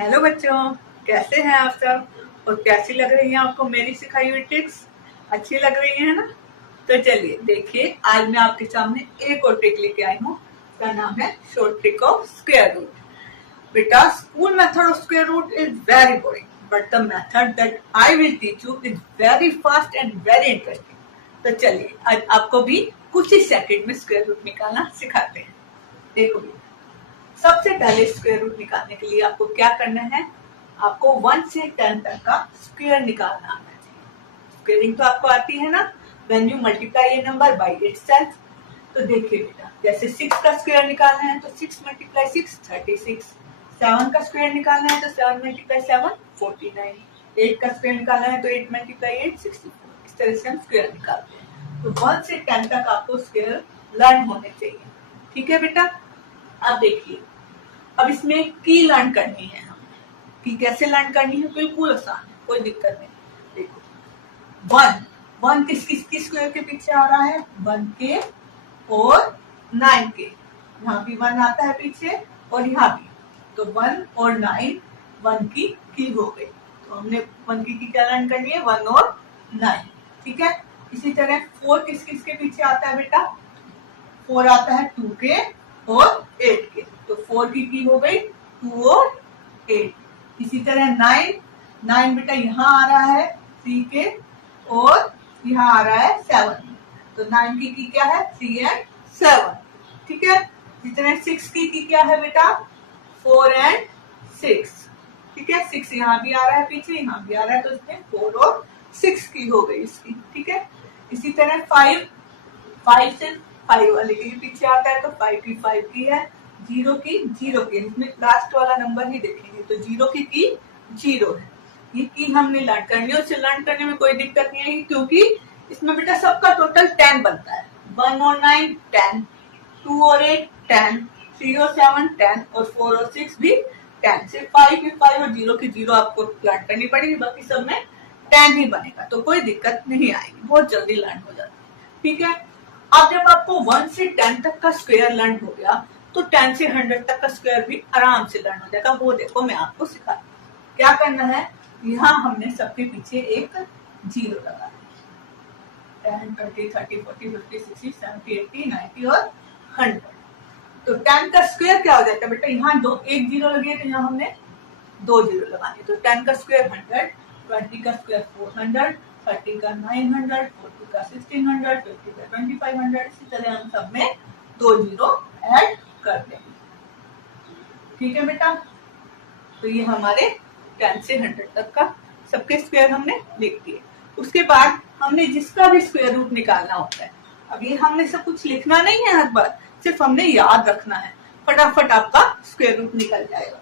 Hello बच्चों, कैसे हैं आप सब और कैसी लग रही है आपको मेरी सिखाई हुई ट्रिक्स? अच्छी लग रही है ना? तो चलिए देखिए, आज मैं आपके सामने एक और ट्रिक लेके आई हूँ। इसका नाम है short trick of square root. बेटा, school method of square root is very boring, but the method that I will teach you is very fast and very interesting. तो चलिए आज आपको भी कुछ ही सेकंड में स्क्वायर रूट निकालना सिखाते हैं। देखो, सबसे पहले स्क्वायर रूट निकालने के लिए आपको क्या करना है? आपको 1 से 10 तक का स्क्वायर निकालना आना चाहिए। स्क्वायरिंग तो आपको आती है ना? When you multiply A number by itself. तो देखिए बेटा, जैसे 6 का स्क्वायर निकालना है तो 6 मल्टीप्लाई 6 36। 7 का स्क्वायर निकालना है तो 7 मल्टीप्लाई 7 49। 8 का स्क्वायर निकालना है तो 8 मल्टीप्लाई 8 64। इस तरह से हम स्क्वायर निकालते हैं। तो 1 से 10 तक आपको स्क्वायर लर्न होने चाहिए। ठीक है बेटा? अब देखिए, अब इसमें की लर्न करनी है हमें। की कैसे लर्न करनी है? बिल्कुल आसान है, कोई दिक्कत नहीं। देखो, 1 किस किस की स्क्वायर के पीछे आ रहा है? 1 के और 9 के। यहाँ भी 1 आता है पीछे और यहाँ भी। तो 1 और 9 1 की हो गई। तो हमने 1 की क्या लर्न करनी है? 1 और 9। ठीक है। इसी तरह 4 किस किस के पीछे आता है बेटा? 4 आता है 2 के और 8 के। तो 4 की हो गई 2 और 8। इसी तरह 9 बेटा यहाँ आ रहा है 3 के और यहाँ आ रहा है 7। तो 9 की क्या है? 3 एंड 7। ठीक है। इसी तरह 6 की क्या है बेटा? 4 एंड 6। ठीक है। 6 यहाँ भी आ रहा है पीछे, यहाँ भी आ रहा है, तो इसमें 4 और 6 की हो गई इसकी। ठीक है। इसी तरह 5 से 5 वाले के पीछे आता है तो 5 की है, 0 की। इसमें लास्ट वाला नंबर ही देखेंगे तो 0 की 0 है। ये की हमने लर्न करनी है। उसे लर्न करने में कोई दिक्कत नहीं है क्योंकि इसमें बेटा सबका टोटल 10 बनता है। 1 और 9 10, 2 और 8 10, 3 और 7 10 और 4 और 6 भी 10। सिर्फ 5 और 0 की 0 आपको लर्न करनी पड़ेगी, बाकी सब में 10 ही बनेगा। तो कोई दिक्कत नहीं आएगी, बहुत जल्दी लर्न हो जाती है। ठीक है। अब जब आपको 1 से 10 तक का स्क्वायर लर्न हो गया तो 10 से 100 तक का स्क्वायर भी आराम से लर्न हो जाएगा। वो देखो, मैं आपको सिखाती हूँ। क्या करना है? यहाँ हमने सबके पीछे एक 0 लगा दिया। 10 20 30 40 50 60 70 80 90 और 100। तो 10 का स्क्वायर क्या हो जाता है बेटा? यहाँ एक 0 लगी है तो यहाँ हमने 2 0 लगाने। तो 10 का स्क्वायर 100, 20 का स्क्वायर 400, 30 का 900, 40 का 1600, 50 का 2500। इसी तरह हम सब में 2 0 ऐड कर देंगे। ठीक है बेटा? तो ये हमारे 10 से 100 तक का सबके स्क्वायर हमने लिख दिए। उसके बाद हमने जिसका भी स्क्वायर रूट निकालना होता है। अब ये हमने सब कुछ लिखना नहीं है हर बार, सिर्फ हमने याद रखना है। फटाफट आपका स्क्वायर रूट निकल जाएगा।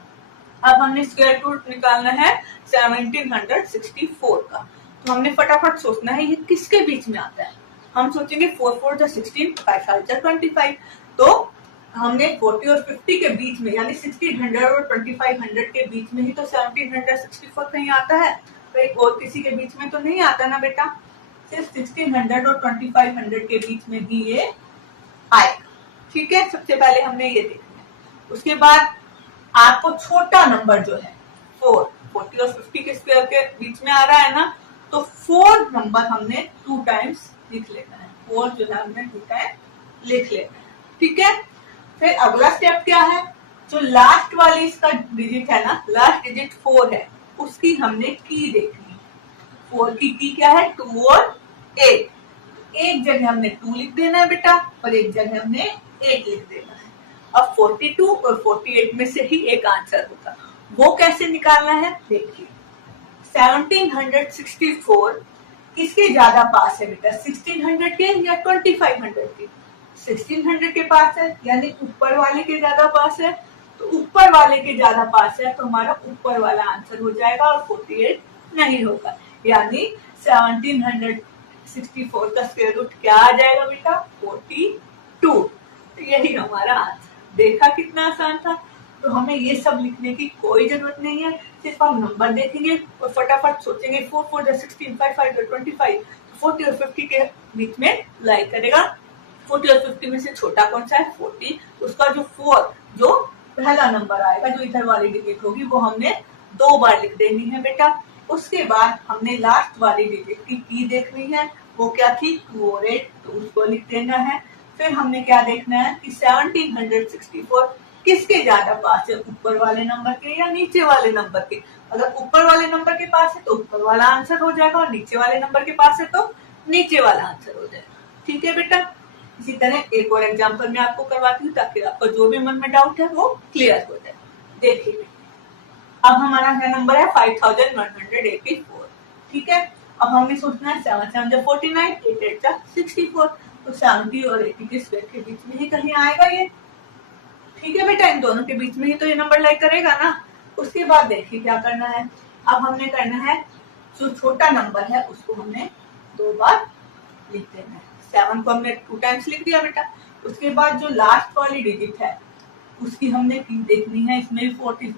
अब हमने स्क्वायर रूट निकालना है 1764 का। तो हमने फटाफट सोचना है ये किसके बीच में आता है। हम सोचेंगे 4 4 जा 16, 5 5 जा 25। तो हमने 40 और 50 के बीच में, यानी 1600 और 2500 के बीच में ही तो 1764 कहीं आता है। कहीं और किसी के बीच में तो नहीं आता ना बेटा। सिर्फ 1600 और 2500 के बीच में ही ये आएगा। ठीक है। सबसे पहले हमने ये देखना है। उसके बाद आपको छोटा नंबर जो है 4, 40 और 50 के स्क्वायर के बीच में आ रहा है ना, तो 4 नंबर हमने 2 टाइम्स लिख लेना है। 4 जो है हमने 2 टाइम लिख लेना है। ठीक है। फिर अगला स्टेप क्या है? जो लास्ट वाली इसका डिजिट है ना, लास्ट डिजिट 4 है, उसकी हमने की देखनी है। 4 की क्या है? 2 और 8। एक जगह हमने 2 लिख देना है बेटा और एक जगह हमने 8 लिख देना है। अब 42 और 48 में से ही एक आंसर होगा। वो कैसे निकालना है? देखिए, 1764 किसके ज्यादा पास है बेटा? 1600 के या 2500 के? 1600 के पास है, यानी ऊपर वाले के ज्यादा पास है। तो ऊपर वाले के ज्यादा पास है तो हमारा ऊपर वाला आंसर हो जाएगा और 48 नहीं होगा। यानी 1764 का स्क्वायर रूट क्या आ जाएगा बेटा? 42। तो यही हमारा आंसर। देखा कितना आसान था। तो हमें ये सब लिखने की कोई जरूरत नहीं है, सिर्फ हम नंबर देखेंगे और फटाफट सोचेंगे 4 4 जा 16, 5 5 जा 25। 40 और 50 के बीच में लाई करेगा। 40 और 50 में से छोटा कौन सा है? 40। उसका जो 4 जो पहला नंबर आएगा, जो इधर वाली डिजिट होगी वो हमने 2 बार लिख देनी है बेटा। उसके बाद हमने लास्ट वाली डिजिट की की देखनी है, वो क्या थी 2 और 8, तो उसको लिख देना है। फिर हमने क्या देखना है कि 1764 किसके ज्यादा पास है, ऊपर वाले नंबर के या नीचे वाले नंबर के। अगर ऊपर वाले नंबर के पास है तो ऊपर वाला आंसर हो जाएगा, और नीचे वाले नंबर के पास है तो नीचे वाला आंसर हो जाएगा। ठीक है बेटा। इसी तरह एक और एग्जांपल मैं आपको करवाती हूँ ताकि आपको जो भी मन में डाउट है वो क्लियर हो जाए। देखिए अब हमारा नंबर है 5184। ठीक है, अब हमें सोचना है 7 7 जा 49, 8 8 जा 64, तो 70 और 80 के स्क्वायर के बीच में ही कहीं आएगा ये। ठीक है बेटा, इन दोनों के बीच में ही तो ये नंबर लाई करेगा ना। उसके बाद देखिए क्या करना है, अब हमने करना है जो छोटा नंबर है उसको हमने 2 बार लिख देना है। 7 को हमने 2 टाइम्स लिख दिया बेटा। उसके बाद जो लास्ट वाली डिजिट है उसकी हमने की देखनी है, इसमें भी 40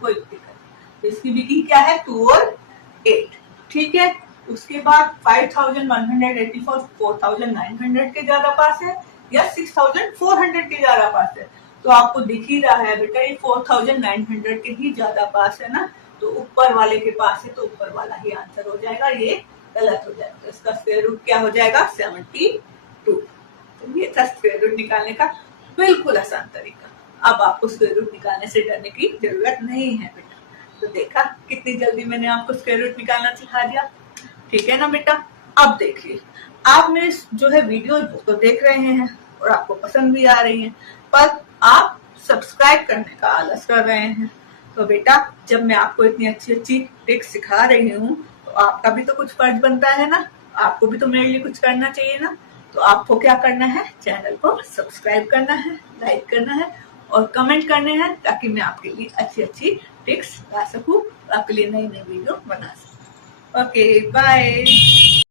कोई दिक्कत नहीं, तो इसकी भी की क्या है 2 और 8। ठीक है, उसके बाद 5184 4900 के ज्यादा पास है या 6400 के ज्यादा पास है, तो आपको दिख ही रहा है बेटा ये 4900 के ही ज्यादा पास है ना, तो ऊपर वाले के पास है तो ऊपर वाला ही आंसर हो जाएगा, ये गलत हो जाएगा। तो इसका स्क्वायर रूट क्या हो जाएगा 72। तो ये था स्क्वायर रूट निकालने का बिल्कुल आसान तरीका। अब आपको स्क्वायर रूट निकालने से डरने की जरूरत नहीं है बेटा। तो देखा कितनी जल्दी मैंने आपको स्क्वायर रूट निकालना सिखा दिया। ठीक है ना बेटा। अब देखिए आप मेरे जो है वीडियो तो देख रहे हैं और आपको पसंद भी आ रही है, पर आप सब्सक्राइब करने का आलस कर रहे हैं। तो बेटा जब मैं आपको इतनी अच्छी अच्छी ट्रिक्स सिखा रही हूँ तो आपका भी तो कुछ फर्ज बनता है ना, आपको भी तो मेरे लिए कुछ करना चाहिए ना। तो आपको क्या करना है, चैनल को सब्सक्राइब करना है, लाइक करना है और कमेंट करने हैं, ताकि मैं आपके लिए अच्छी अच्छी टिप्स ला सकूं, आपके लिए नई नई वीडियो बना सकूं। Okay bye.